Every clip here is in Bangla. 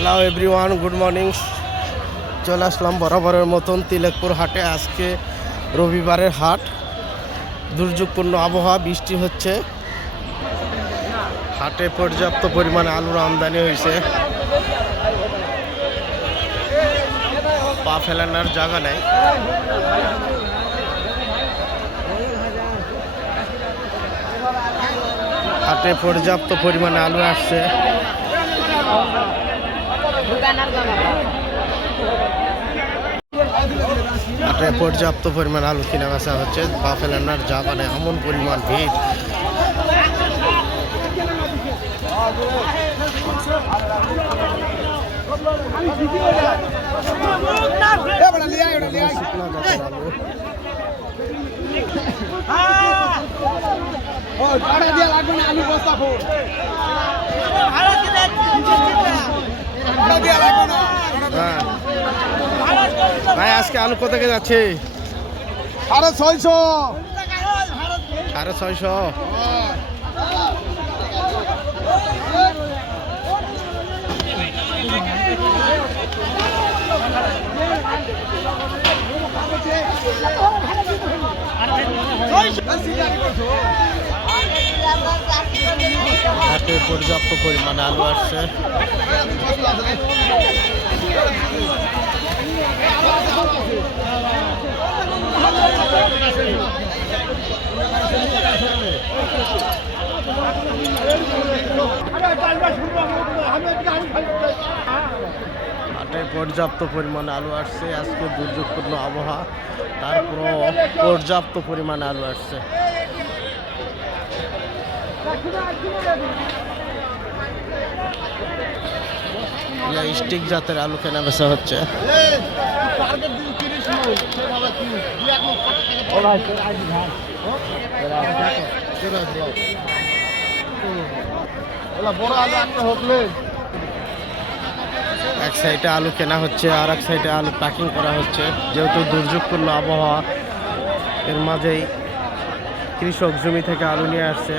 হ্যালো এভরিওয়ান গুড মর্নিং চলে আসলাম বরাবরের মতন তিলেকপুর হাটে। আজকে রবিবারের হাট। দুর্যোগপূর্ণ আবহাওয়া, বৃষ্টি হচ্ছে। হাটে পর্যাপ্ত পরিমাণে আলুর আমদানি হয়েছে। পা ফেলানোর জায়গা নেই। হাটে পর্যাপ্ত পরিমাণে আলু আসছে। হাটে পর্যাপ্ত পরিমাণ আলু কিনা বেচা হচ্ছে পা ফেলানোর জায়গা নেই এমন পরিমাণ ভিড় আলু হ্যাঁ ভাই আজকে আলু কত থেকে যাচ্ছে? সাড়ে ছয়শো। সাড়ে ছয়শো। হাটে পর্যাপ্ত পরিমাণে আলু আসছে। হাটে পর্যাপ্ত পরিমাণে আলু আসছে, আজকে দুর্যোগপূর্ণ আবহাওয়া, তারপরও পর্যাপ্ত পরিমাণে আলু আসছে। স্টিক জাতের আলু কেনা বেচা হচ্ছে। এক সাইডে আলু কেনা হচ্ছে, আর এক সাইডে আলু প্যাকিং করা হচ্ছে। যেহেতু দুর্যোগপূর্ণ আবহাওয়া, এর মাঝেই কৃষক জমি থেকে আলু নিয়ে আসছে।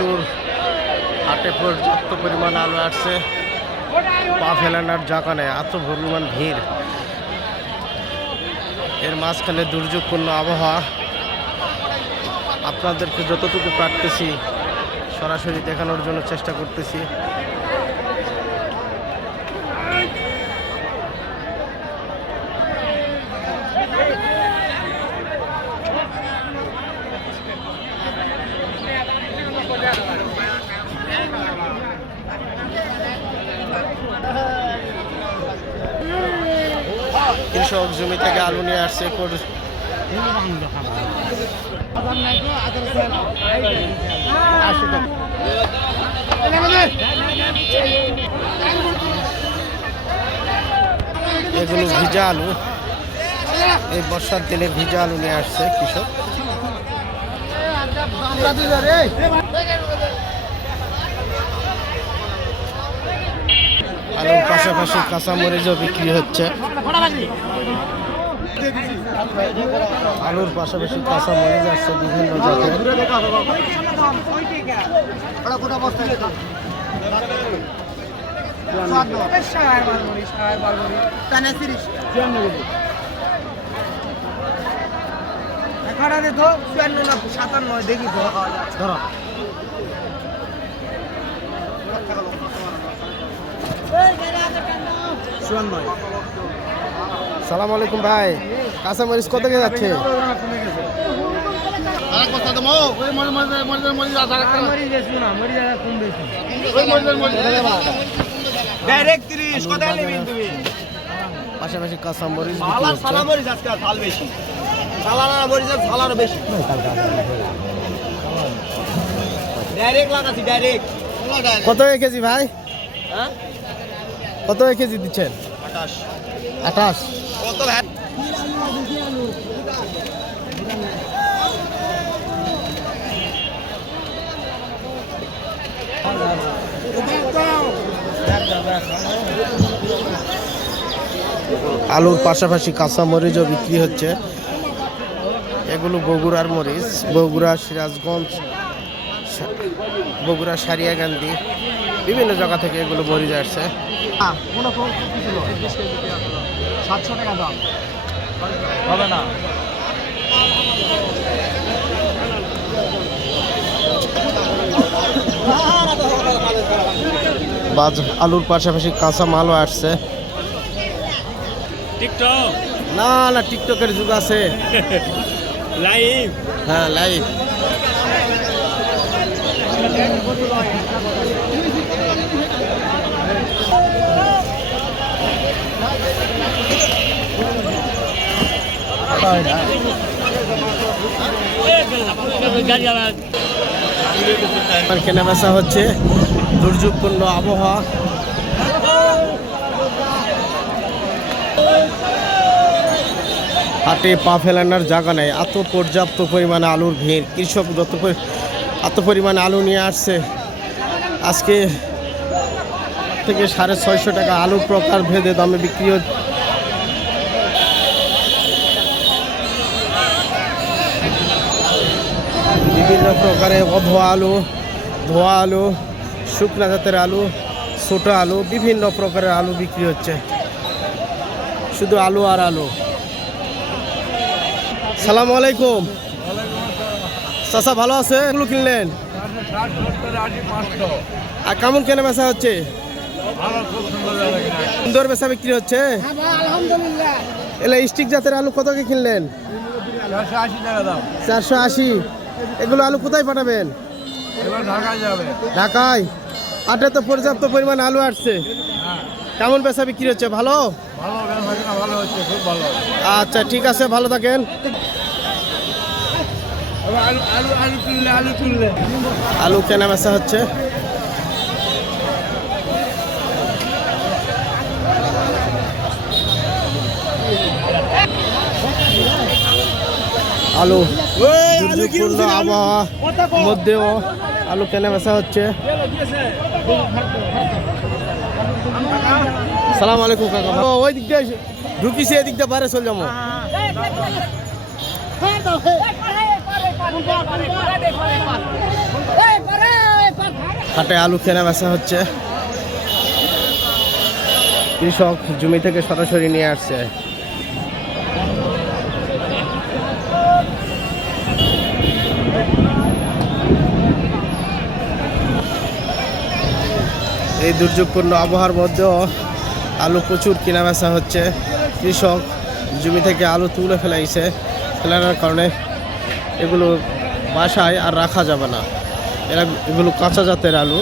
প্রচুর হাটে পর্যাপ্ত পরিমাণ আলো আসছে। পা ফেলানোর জায়গা এত পরিমাণ ভিড়। এর মাঝখানে দুর্যোগপূর্ণ আবহাওয়া। আপনাদেরকে যতটুকু পারতেছি, সরাসরি দেখানোর জন্য চেষ্টা করতেছি। কৃষক জমি থেকে আলু নিয়ে আসছে এগুলো ভিজা আলু। এই বর্ষার দিনে ভিজা আলু নিয়ে আসছে কৃষক। আলুর পাশাপাশি কাঁচামরিচও বিক্রি হচ্ছে। আলুর পাশাপাশি কাঁচামরিচ আসছে বিভিন্ন জাতের। সাতান্ন দেখি তো সালাম আলাইকুম ভাই। কাঁচামরিচ কত কে যাচ্ছে? পাশাপাশি কাঁচামরিচ বিক্রি সালার হচ্ছে। মরিচ ঝাল বেশি। বেশি। ডাইরেক্ট লাগাচ্ছি ডাইরেক্ট কত কেজি ভাই? হ্যাঁ? কত কেজি দিচ্ছেন? আঠাশ। আলুর পাশাপাশি কাঁচা মরিচও বিক্রি হচ্ছে। এগুলো বগুড়ার মরিচ বগুড়া সিরাজগঞ্জ। বগুড়া সারিয়াকান্দি বিভিন্ন জায়গা থেকে এগুলো মরিচ আসছে। সাতশো টাকা দাম। হবে না। বাজ আলুর পাশাপাশি কাঁচা মালও আসছে। টিকটক? না না টিকটকের যুগ আছে। লাইভ? হ্যাঁ লাইভ। আর কেনা বেচা হচ্ছে দুর্যোগপূর্ণ আবহাওয়া। হাটে পা ফেলানোর জায়গা নেই। এত পর্যাপ্ত পরিমাণে আলুর ভিড়। কৃষক যত এত পরিমাণ আলু নিয়ে আসছে। আজকে থেকে সাড়ে ছয়শো টাকা আলুর প্রকার ভেদে দামে বিক্রি হচ্ছে। বিভিন্ন প্রকারের অধোয়া আলু, ধোয়া আলু, শুকনা জাতের আলু, ছোটো আলু, বিভিন্ন প্রকারের আলু বিক্রি হচ্ছে। শুধু আলু আর আলু। সালাম আলাইকুম। চাচা ভালো আছে? এগুলো কিনলেন? আর কেমন কেনা বেচা হচ্ছে? সুন্দর বেচা বিক্রি হচ্ছে? এলা স্টিক জাতের আলু কত কে কিনলেন? চারশো আশি। এগুলো আলু কোথায় পাঠাবেন? ঢাকায়? ঢাকায় তো পর্যাপ্ত পরিমাণ আলু আসছে। কেমন বেচা বিক্রি হচ্ছে? ভালো। আচ্ছা ঠিক আছে ভালো থাকেন। আলু কেনা বেচা হচ্ছে আলু দুর্যোগপূর্ণ আবহাওয়া মধ্যেও আলু কেনা বেচা হচ্ছে সালাম আলাইকুম কাকা ও, ওই দিক দিয়ে ঢুকিছে এদিক দিয়ে বাইরে চল যাব হাটে আলু কেনা বেচা হচ্ছে। কৃষক জমি থেকে সরাসরি নিয়ে আসছে। এই দুর্যোগপূর্ণ আবহাওয়ার মধ্যেও আলু প্রচুর কেনা বেচা হচ্ছে। কৃষক জমি থেকে আলু তুলে ফেলাইছে। ফেলানোর কারণে এগুলো বাসায় আর রাখা যাবে না। এরা এগুলো কাঁচা জাতের আলু।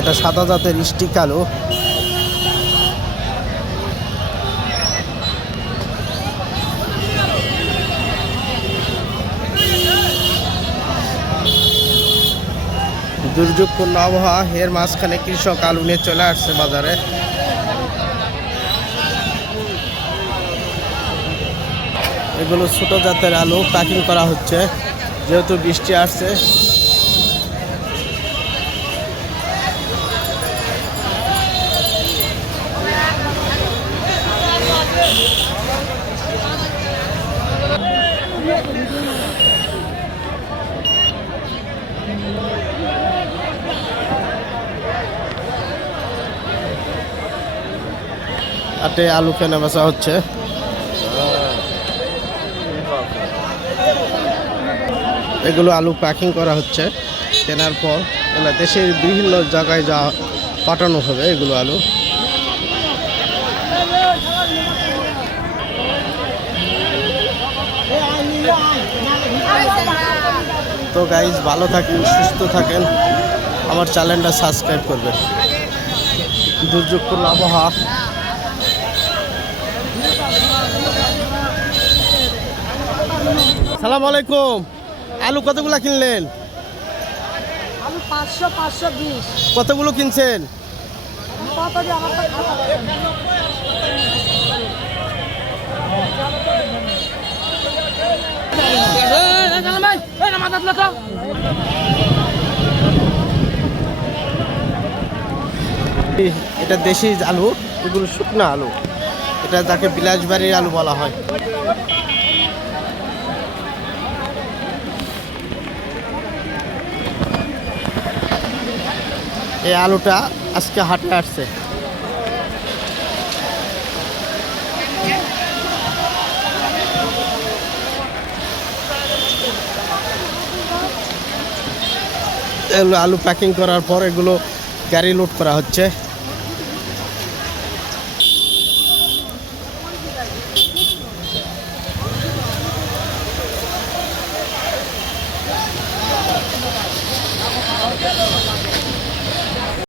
এটা সাদা জাতের স্টিক আলু। দুর্যোগপূর্ণ আবহাওয়া, এর মাঝখানে কৃষক আলু নিয়ে চলে আসছে বাজারে। এগুলো ছোট জাতের আলু প্যাকিং করা হচ্ছে। যেহেতু বৃষ্টি আসছে হাটে আলু কেনা বেচা হচ্ছে। এগুলো আলু প্যাকিং করা হচ্ছে, কেনার পর এগুলো দেশের বিভিন্ন জায়গায় যা পাঠানো হবে এগুলো আলু। তো গাইজ ভালো থাকেন, সুস্থ থাকেন। আমার চ্যানেলটা সাবস্ক্রাইব করবেন। দুর্যোগপূর্ণ আবহাওয়া। সালাম আলাইকুম। আলু কতগুলো কিনলেন? আমি পাঁচশো পাঁচশো বিশ। কতগুলো কিনছেন। এটা দেশি আলু এগুলো শুকনো আলু। এটা যাকে বিলাসবাড়ির আলু বলা হয়। এই আলুটা আজকে হাটে আসছে। আলু প্যাকিং করার পর এগুলো গাড়ি লোড করা হচ্ছে।